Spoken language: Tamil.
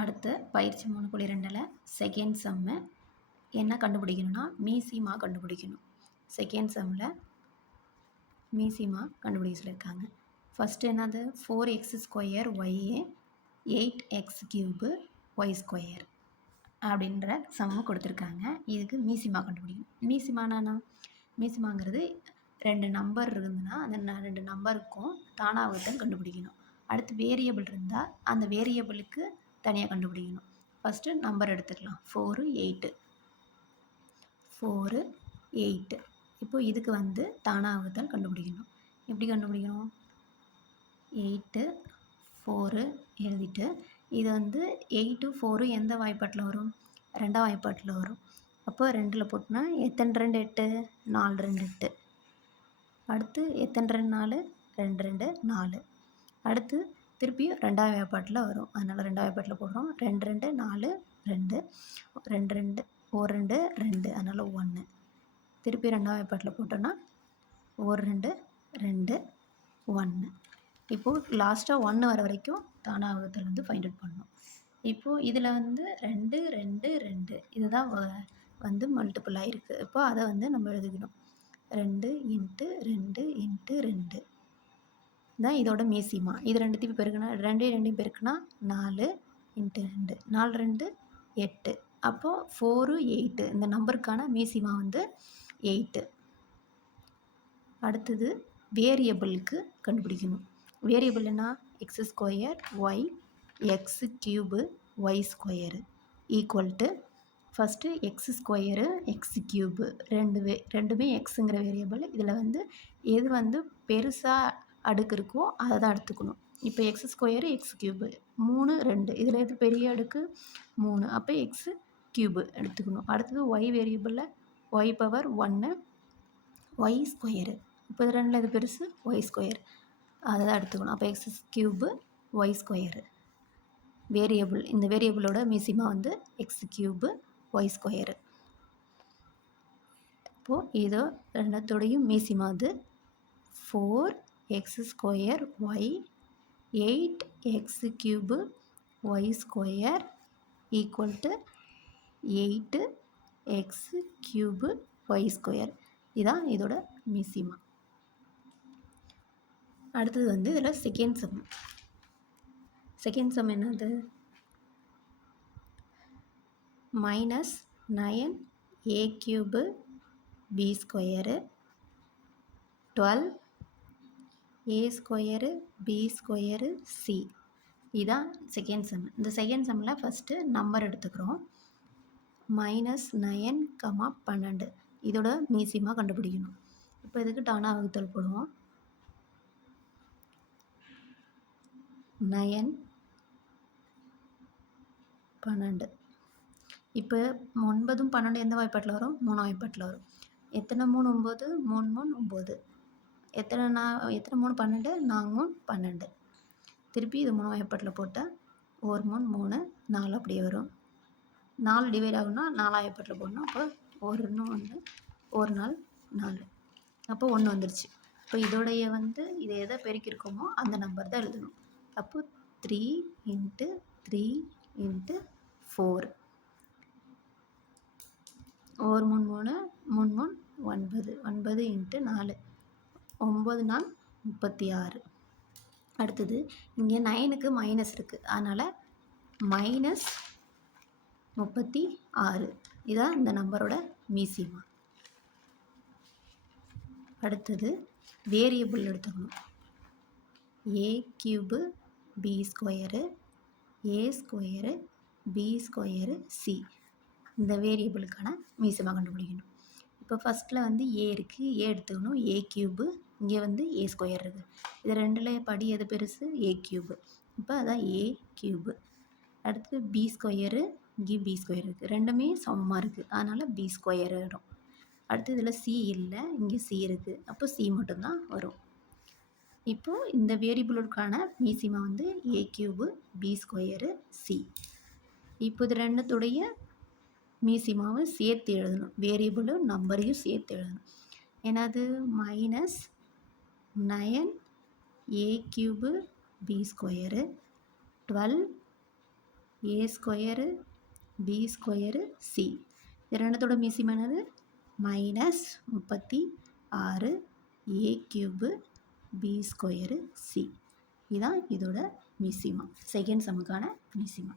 அடுத்து பயிற்சி 3.2ல் செகண்ட் சம்மு என்ன கண்டுபிடிக்கணும்னா மீசிமா கண்டுபிடிக்கணும். செகண்ட் சம்மில் மீசிமா கண்டுபிடிக்க சொல்லியிருக்காங்க. ஃபஸ்ட்டு என்னது 4x² YA 8x³ Y square அப்படின்ற சம்மு கொடுத்துருக்காங்க. இதுக்கு மீசிமா கண்டுபிடிக்கணும். மீசிமாங்கிறது 2 நம்பர் இருந்ததுன்னா அந்த 2 நம்பருக்கும் தானாகத்தான் கண்டுபிடிக்கணும். அடுத்து வேரியபிள் இருந்தால் அந்த வேரியபிளுக்கு தனியாக கண்டுபிடிக்கணும். ஃபஸ்ட்டு நம்பர் எடுத்துக்கலாம். 4 8. இப்போ இதுக்கு தானாகத்தான் கண்டுபிடிக்கணும். எப்படி கண்டுபிடிக்கணும்? 8 4 எழுதிட்டு இது 8 4 எந்த வாய்ப்பாட்டில் வரும்? 2ஆம் வாய்ப்பாட்டில் வரும். அப்போ 2ல் போட்டுனா எத்தனை 2 8? 4 2 8. அடுத்து எத்தனை 2 4? 2 2 4. அடுத்து திருப்பியும் 2ஆம் வாய்ப்பாட்டில் வரும். அதனால் 2ஆம் வாய்ப்பாட்டில் போடுறோம். 2 2 4 2 2 2 1 2 2 அதனால் 1. திருப்பி 2ஆம் வாய்ப்பாட்டில் போட்டோன்னா 1 2 2 1. இப்போது லாஸ்ட்டாக 1 வர வரைக்கும் தானாகத்தில் ஃபைண்ட் அவுட் பண்ணணும். இப்போது இதில் 2 2 2 இதுதான் மல்டிபிள் ஆகிருக்கு. இப்போ அதை நம்ம எழுதிக்கணும். 2 × 2 × 2 தான் இதோட மீசிமா. இது ரெண்டுத்தையும் பெருக்குனா 2 பெருக்குனா 4 × 2 4 2 8. அப்போது 4 8 இந்த நம்பருக்கான மீசிமா 8. அடுத்தது வேரியபிளுக்கு கண்டுபிடிக்கணும். வேரியபிள் என்ன? x² y x³ y square equal to first x² x³ ரெண்டுமே எக்ஸுங்கிற வேரியபிள். இதில் எது பெருசாக அடுக்கு இருக்கோ அதை தான் எடுத்துக்கணும். இப்போ x² x³ 3 2 இதில் எது பெரிய அடுக்கு? 3. அப்போ x³ எடுத்துக்கணும். அடுத்தது y வேரியபிளில் y⁻1 y ஸ்கொயரு. இப்போ இது ரெண்டில் எது பெருசு? y square. அதை தான் எடுத்துக்கணும். அப்போ x³ y ஸ்கொயரு வேரியபிள். இந்த வேரியபிளோட மீசிமா x³ y ஸ்கொயரு. இப்போது இதோ ரெண்டத்தோடையும் மீசிமா 4x² y 8x³ y square equal to 8x³ y square. இதுதான் இதோட மீசிமா. அடுத்தது இதில் செகண்ட் சம். செகண்ட் சம் என்னது? -9a³ b square 12a² b square c. இதுதான் செகண்ட் சம். இந்த செகண்ட் சம்மில் ஃபஸ்ட்டு நம்பர் எடுத்துக்கிறோம். -9, 12 இதோட மீசிமா கண்டுபிடிக்கணும். இப்போ இதுக்கு டானா வகுத்தல் போடுவோம். 9 12. இப்போ 9 12 எந்த வாய்ப்பாட்டில் வரும்? 3ஆம் வாய்ப்பாட்டில் வரும். எத்தனை 3 9? 3 3 9. எத்தனை 3 12? 4 3 12. திருப்பி இது 3ஆம் வாய்ப்பாட்டில் போட்டால் 1 3 3 4 அப்படியே வரும். 4 டிவைட் ஆகுனா 4ஆம் வாய்ப்பாட்டில் போடணும். அப்போ 1 1 1 4 4. அப்போ 1 வந்துருச்சு. இப்போ இதோடைய இதை எதை பெருக்கியிருக்கோமோ அந்த நம்பர் தான் எழுதணும். அப்போ 3 × 3 × 4 1 3 3 3 3 9 9 × 4 9 4 36. அடுத்தது இங்கே 9க்கு மைனஸ் இருக்குது. அதனால் -36 இதுதான் இந்த நம்பரோட மீசிமா. அடுத்தது வேரியபிள் எடுத்துக்கணும். a³ b square a² b square c. இந்த வேரியபிளுக்கான மீசிமா கண்டுபிடிக்கணும். இப்போ ஃபஸ்ட்டில் a இருக்குது. a எடுத்துக்கணும். a³ இங்கே a ஸ்கொயர் இருக்குது. இது ரெண்டில் படி எது பெருசு? a³. இப்போ அதான் a³. அடுத்து b ஸ்கொயரு இங்கே b ஸ்கொயர் இருக்குது. ரெண்டுமே சமமாக இருக்குது. அதனால் b ஸ்கொயர் வரும். அடுத்து இதில் c இல்லை, இங்கே c இருக்குது. அப்போ c மட்டும்தான் வரும். இப்போது இந்த வேரியபிளுக்கான மீசிமா a³ b ஸ்கொயரு c. இப்போ இது ரெண்டுத்துடைய மீசிமாவை சேர்த்து எழுதணும். வேரியபிளும் நம்பரையும் சேர்த்து எழுதணும். என்னது? -9a³ b ஸ்கொயரு 12 ஏ ஸ்கொயரு பி ஸ்கொயரு சி. இது ரெண்டுத்தோட மீசியம் என்னது? -36 ஏ கியூபு பி ஸ்கொயரு சி. இதுதான் இதோட மீசிமா. செகண்ட் சம்முக்கான மீசிமா.